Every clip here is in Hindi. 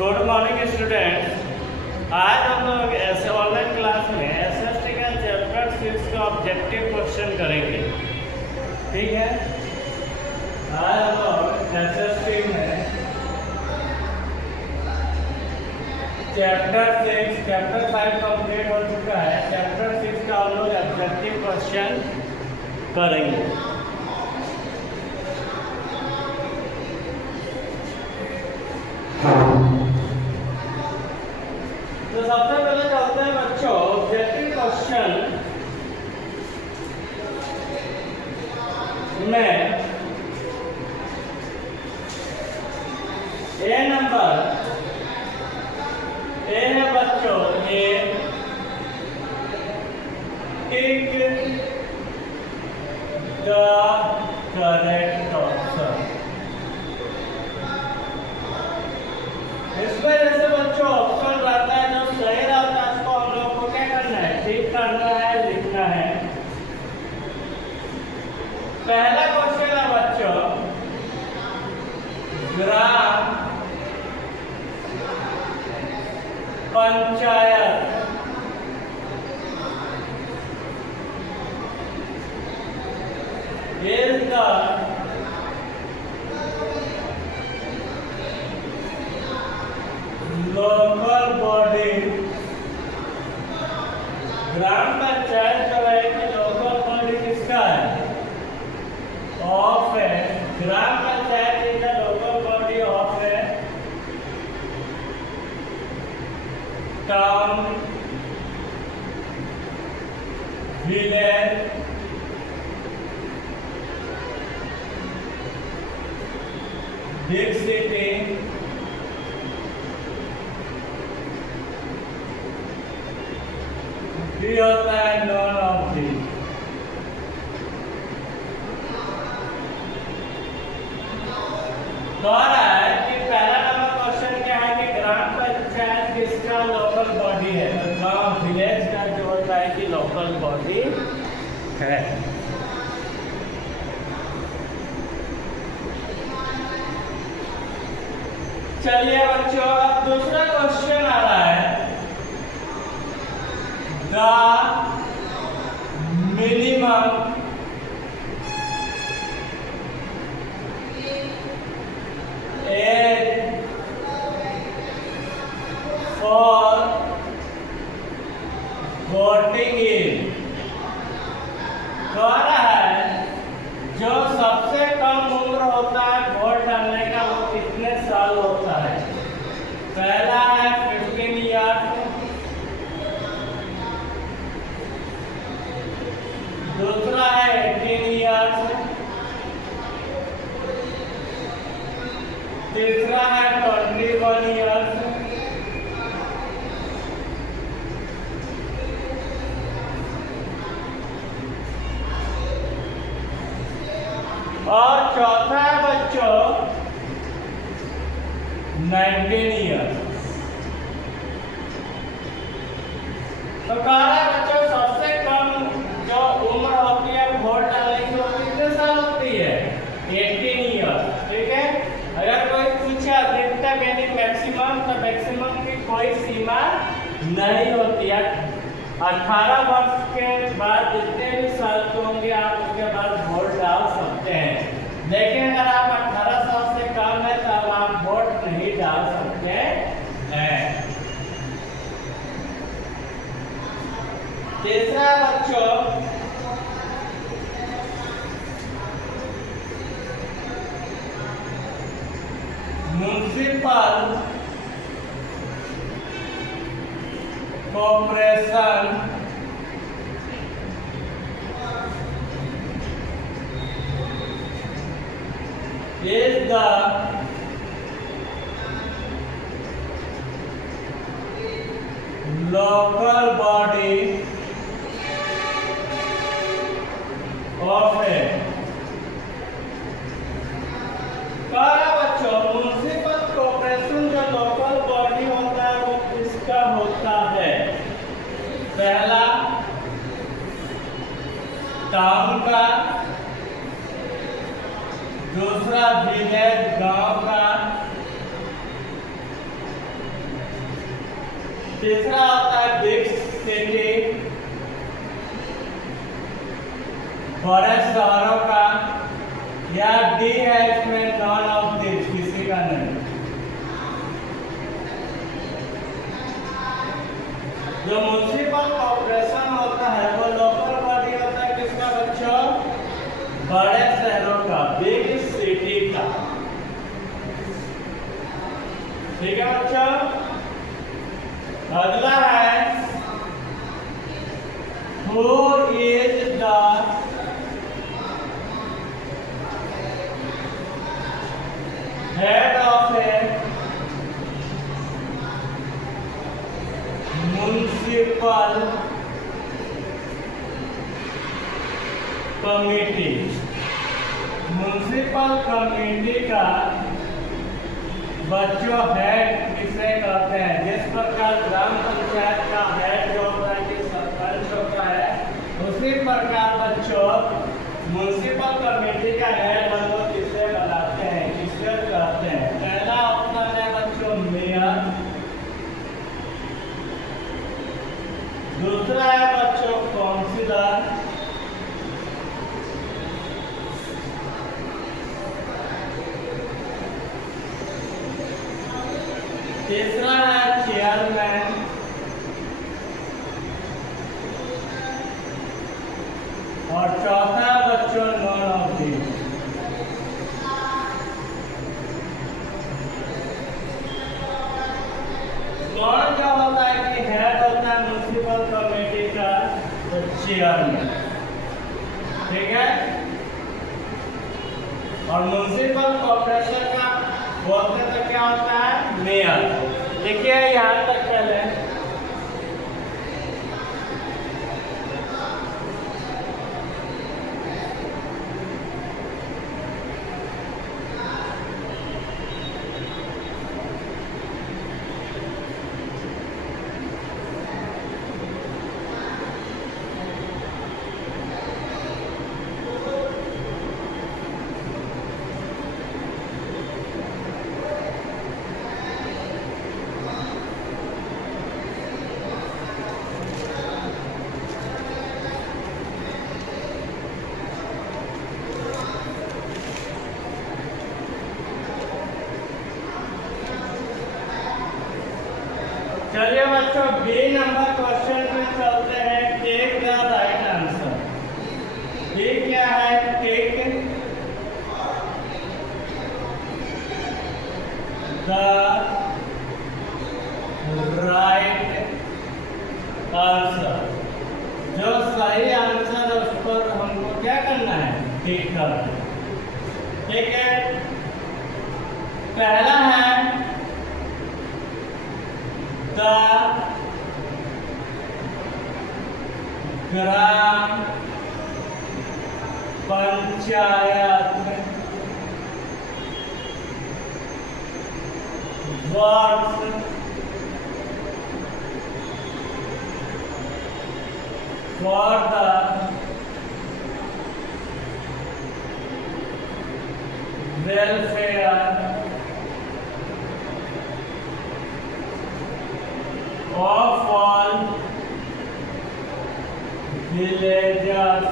Good morning student. आज हम लोग ऐसे ऑनलाइन क्लास में एसएसटी का चैप्टर 6 का ऑब्जेक्टिव क्वेश्चन करेंगे। ठीक है, आज हम लोग एसएसटी में चैप्टर 5 कंप्लीट हो चुका है। चैप्टर 6 का हम लोग ऑब्जेक्टिव क्वेश्चन करेंगे। तो सबसे पहले चलते हैं बच्चों ऑब्जेक्टिव क्वेश्चन में। ए नंबर ए है बच्चों, ए टिक द करेक्ट ऑप्शन। इसमें जैसे बच्चों ऑप्शन रहता है जो सही रहता है उसको हम लोग को क्या करना है, ठीक करना है, लिखना है। पहला क्वेश्चन है बच्चों, gram panchayat is the local body. Gram panchayat जो है कि लोकल बॉडी किसका है, ऑफ है। Gram panchayat is the local body of है टाउन, विलेज, बिग सिटी, भी होता है नॉन ऑफ दी। कह रहा है कि पहला नंबर क्वेश्चन क्या है कि ग्राम पंचायत किसका लोकल बॉडी है। तो गांव विलेज का जो होता है कि लोकल बॉडी है। चलिए बच्चों, अब दूसरा क्वेश्चन आ रहा है, the minimum age for voting in. कह रहा है जो सबसे कम उम्र होता है वोट डालने का वो कितने साल होता है। पहला है 15 ईयर्स, दूसरा है 18 ईयर्स, तीसरा है 21 ईयर्स, और चौथा है बच्चों 19 ईयर्स। तो कह रहा है बच्चों सबसे कम जो उम्र होती है वोट डालने की वो कितने साल होती है, 18 ईयर्स। ठीक है, अगर कोई पूछे अधिकतम यानी मैक्सिमम, तो मैक्सिमम की कोई सीमा नहीं होती है। 18 वर्ष के बाद जितने भी साल के होंगे आप उसके बाद वोट डाल सकते हैं। लेकिन अगर आप 18 साल से कम है तब आप वोट नहीं डाल सकते हैं। तीसरा बच्चों municipal corporation is the local body of a। बच्चों म्युनिसिपल कॉर्पोरेशन जो लोकल बॉडी होता है वो किसका होता है। पहला टाउन का, दूसरा विलेज गांव का, तीसरा होता है बिग सिटी, बड़े शहरों का, या डी है इसमें नॉन ऑफ दिस, किसी का नहीं। जो म्युनिसिपल कॉर्पोरेशन होता है वो लोकल बॉडी होता है किसका बच्चों? बड़े शहरों का, बिग सिटी का। ठीक है बच्चों। अगला है who is the head of A municipal committee. Municipal committee का बच्चों हेड किसे कहते हैं? जिस प्रकार ग्राम पंचायत का हेड जो होता है कि सरपंच होता है, उसी प्रकार बच्चों म्युनिसिपल कमेटी का हेड हम लोग किसे बनाते हैं, किसे कहते हैं? पहला ऑप्शन है बच्चों मेयर, दूसरा है बच्चों काउंसिलर, तीसरा है चेयरमैन, और चौथा बच्चों नॉन ऑफ दिस। कौन क्या होता है कि हेड होता है म्युनिसिपल कमेटी का? तो चेयरमैन। ठीक है। और म्युनिसिपल कॉर्पोरेशन का बोलते तो क्या होता है? मेयर। देखिए यहाँ तक पहले चलिए बच्चों बी नंबर क्वेश्चन में चलते हैं। Take the right answer. B क्या है? Take the right answer. जो सही आंसर है उस पर हमको क्या करना है? टिक करना है। ठीक है। पहला है gram panchayat works for the welfare of all villagers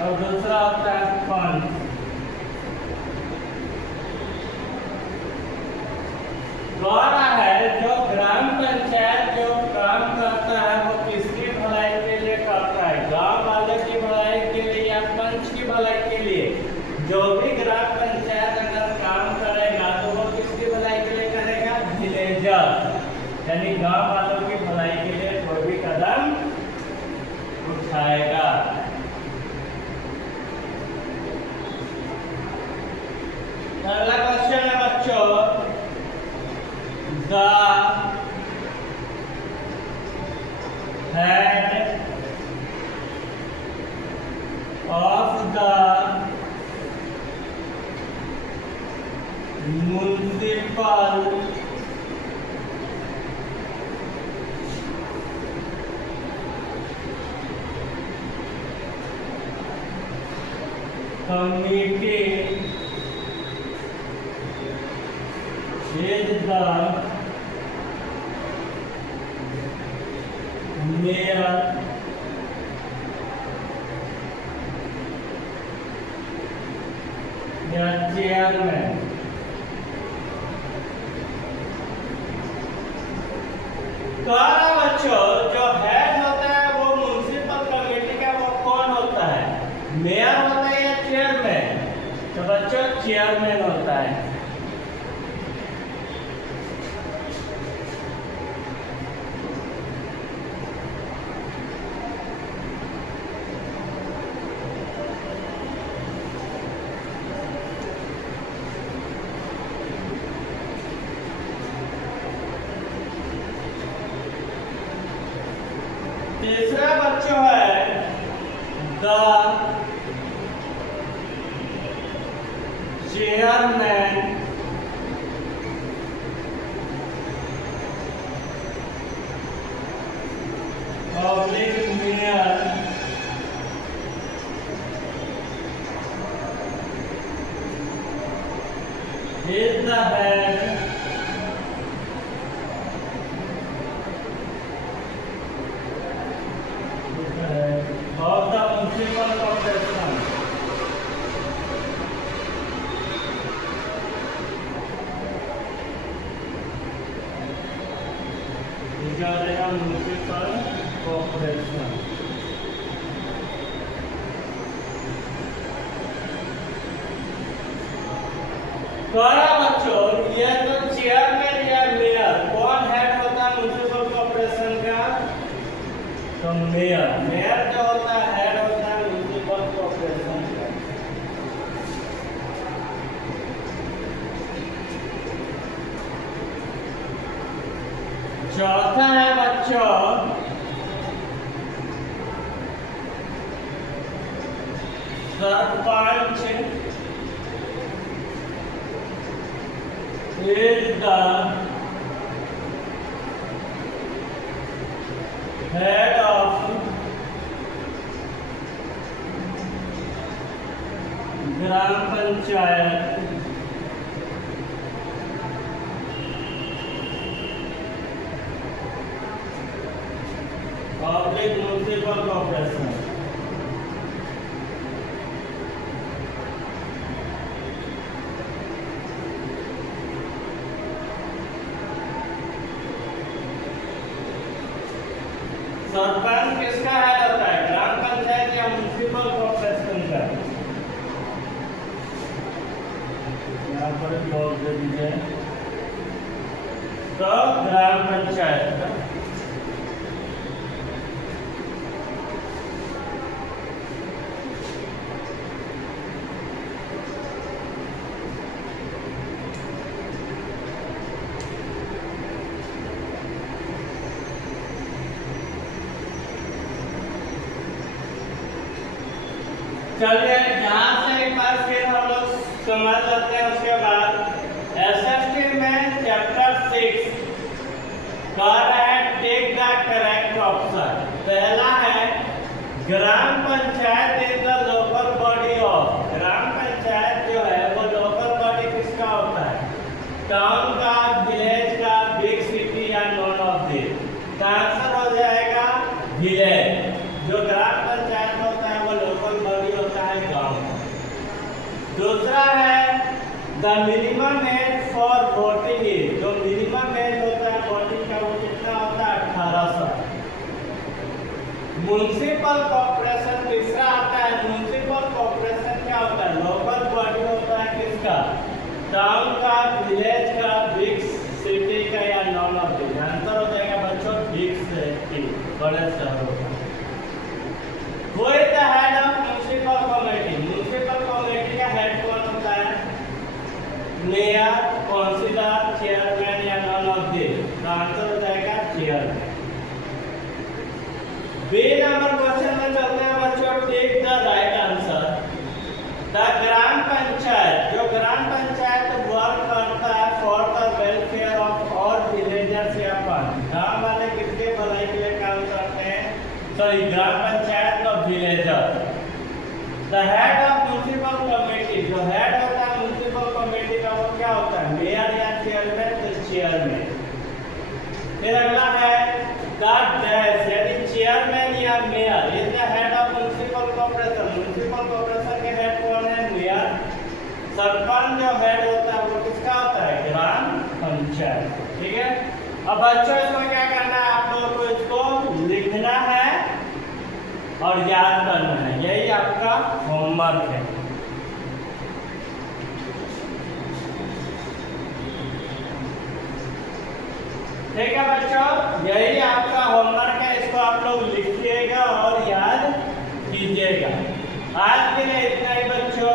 और दूसरा होता है फंड। द्वारा है जो ग्राम पंचायत जो काम करता है वो किसकी भलाई के लिए करता है? गांव वाले की भलाई के लिए या पंच की भलाई के लिए? जो भी ग्राम पंचायत अगर काम करेगा तो वो किसकी भलाई के लिए करेगा? विलेजर, यानी गांव वालों की भलाई के लिए कोई भी कदम उठाएगा। अगला क्वेश्चन है बच्चों, the head of the municipal committee is the mayor या चेयरमैन। कहा बच्चों जो हेड होता है वो म्युनिसिपल कमेटी का वो कौन होता है, मेयर होता है या चेयरमैन? तो बच्चों चेयरमैन होता है। तीसरा बच्चों है the chairman public mayor is the head of the municipal corporation। क्या रहेगा म्युनिसिपल कॉर्पोरेशन। बच्चों ये तो चेयरमैन या मेयर कौन हेड होता है म्युनिसिपल कॉर्पोरेशन का, तो मेयर। मेयर जो होता है हेड होता है म्युनिसिपल कॉर्पोरेशन का। चौथा है बच्चों sarpanch is the head of gram panchayat public municipal corporation. Sarpanch किसका हेड होता है, ग्राम पंचायत या म्युनिसिपल कॉर्पोरेशन का? यहाँ पर ब्लॉक दे दीजिए, तो ग्राम पंचायत का। चलिए यहाँ से एक बार फिर हम लोग समझ लेते हैं। उसके बाद एसएसटी में चैप्टर 6 कह रहा है टेक द करेक्ट ऑप्शन। पहला है gram panchayat is the local body of. Gram panchayat जो है वो लोकल बॉडी किसका होता है, टाउन का, विलेज का, बिग सिटी या नॉन ऑफ दिस। का आंसर हो जाएगा विलेज। जो ग्राम पंचायत होता है वो लोकल बॉडी होता है गांव। दूसरा है the minimum age for voting is. जो मिनिमम एज होता है वोटिंग का वो कितना होता है, 18 साल। म्युनिसिपल कॉर्पोरेशन तीसरा आता है। म्युनिसिपल कॉर्पोरेशन क्या होता है, लोकल बॉडी होता है किसका, टाउन का, विलेज का, बिग सिटी का या नॉन ऑफ दिस। आंसर हो जाएगा बच्चों बिग सिटी, बड़े शहरों का। Who is the head of municipal committee? Municipal committee का हेड कौन होता है, मेयर, काउंसिलर, चेयरमैन या नॉन ऑफ दिस। तो आंसर हो जाएगा चेयरमैन। बी नंबर क्वेश्चन में चलते हैं बच्चों, take the right answer. The gram panchayat, जो ग्राम पंचायत वर्क करता है for the welfare of all villagers या फंड। गांव वाले किसके भलाई के लिए काम करते हैं, सॉरी ग्राम पंचायत और villager. The head of municipal committee, जो हेड होता है म्युनिसिपल कमेटी का वो क्या होता है, मेयर या चेयरमैन तो चेयरमैन। फिर अगला है द डैश, यानी चेयरमैन या mayor is the head of municipal corporation. Municipal corporation के हेड कौन है? मेयर। सरपंच जो हेड होता है वो किसका होता है? ग्राम पंचायत। ठीक है, अब बच्चों इसको क्या करना है, आप लोगों को इसको लिखना है और याद करना है, यही आपका होमवर्क है। ठीक है बच्चों, यही आपका होमवर्क है, इसको आप लोग लिखिएगा और याद कीजिएगा। आज के लिए इतना ही बच्चों।